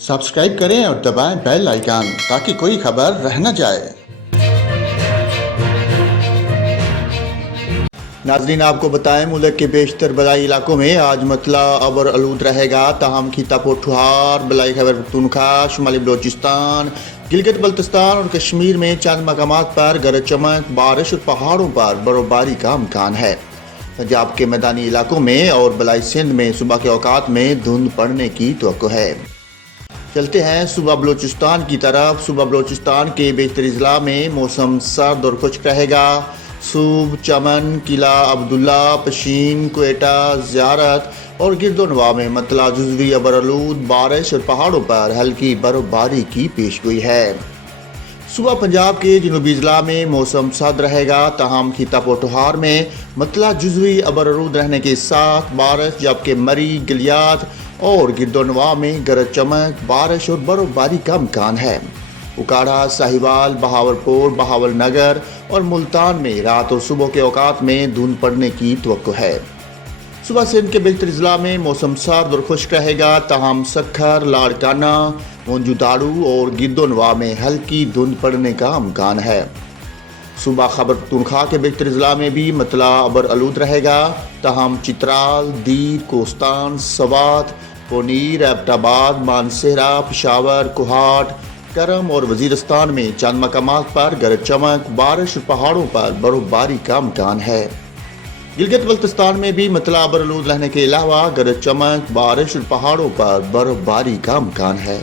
Subscribe करें और दबाएं बेल आइकन ताकि कोई खबर रह न जाए। नाजरीन, आपको बताएं मुल्क के बेशतर बलाई इलाकों में आज मतला अबर आलूद रहेगा। ताहम खिता पोठुहार, बलाई खैबर पख्तूनख्वा, शुमाली बलोचिस्तान, गिलगित बल्तिस्तान और कश्मीर में चंद मकामात पर गरज चमक, बारिश और पहाड़ों पर बर्फबारी का इम्कान है। पंजाब के मैदानी इलाकों में और बलाई सिंध में सुबह के औकात में धुंध पड़ने की तवक्को है। चलते हैं सुबह बलोचिस्तान की तरफ। सुबह बलोचिस्तान के बेशतर अजला में मौसम सर्द और खुश्क रहेगा। सूब, चमन, किला अब्दुल्ला, पशीन, क्वेटा, ज़ियारत और गिरदोनवा में मतला जुज़वी अबरआलूद बारिश और पहाड़ों पर हल्की बर्फबारी की पेशगोई है। सुबह पंजाब के जनूबी अजला में मौसम सर्द रहेगा। ताहम खिता पोठोहार में मतला जुज़वी अबरआलूद रहने के साथ बारिश, जबकि मरी, गिलियात और गिरदोनवा में गरज चमक, बारिश और बर्फबारी का इम्कान है। उकाड़ा, साहिवाल, बहावलपुर, बहावल नगर और मुल्तान में रात और सुबह के औकात में धुंध पड़ने की तवक्को है। सुबह सिंध के बेशतर अजला में मौसम सर्द और खुश्क रहेगा। ताहम सखर, लाड़काना, मोंजुदाड़ू और गिरदोनवा में हल्की धुंध पड़ने का इम्कान है। सुबह खैबर पख्तूनख्वा के बेशतर अजला में भी मतला अबरआलूद रहेगा। ताहम चित्राल, दीर, कोस्तान, सवात, पोनीर, एबटाबाद, मानसेरा, पेशावर, कोहाट, करम और वजीरस्तान में चंद मकामात पर गरज चमक, बारिश और पहाड़ों पर बर्फबारी का इम्कान है। गिलगित बल्तिस्तान में भी मतला अबरआलूद रहने के अलावा गरज चमक, बारिश और पहाड़ों पर बर्फबारी का इम्कान है।